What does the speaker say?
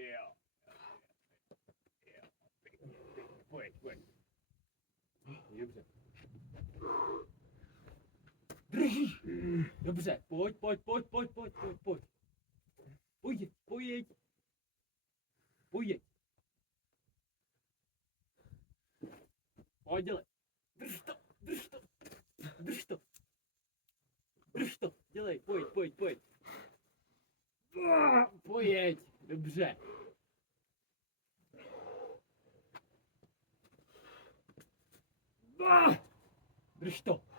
Jo. Pojď. Dobře. Držíš. Dobře, pojď. Pojď. Pojď, dělej. Drž to. Dělej, pojď. Pojď, dobře. Drž to.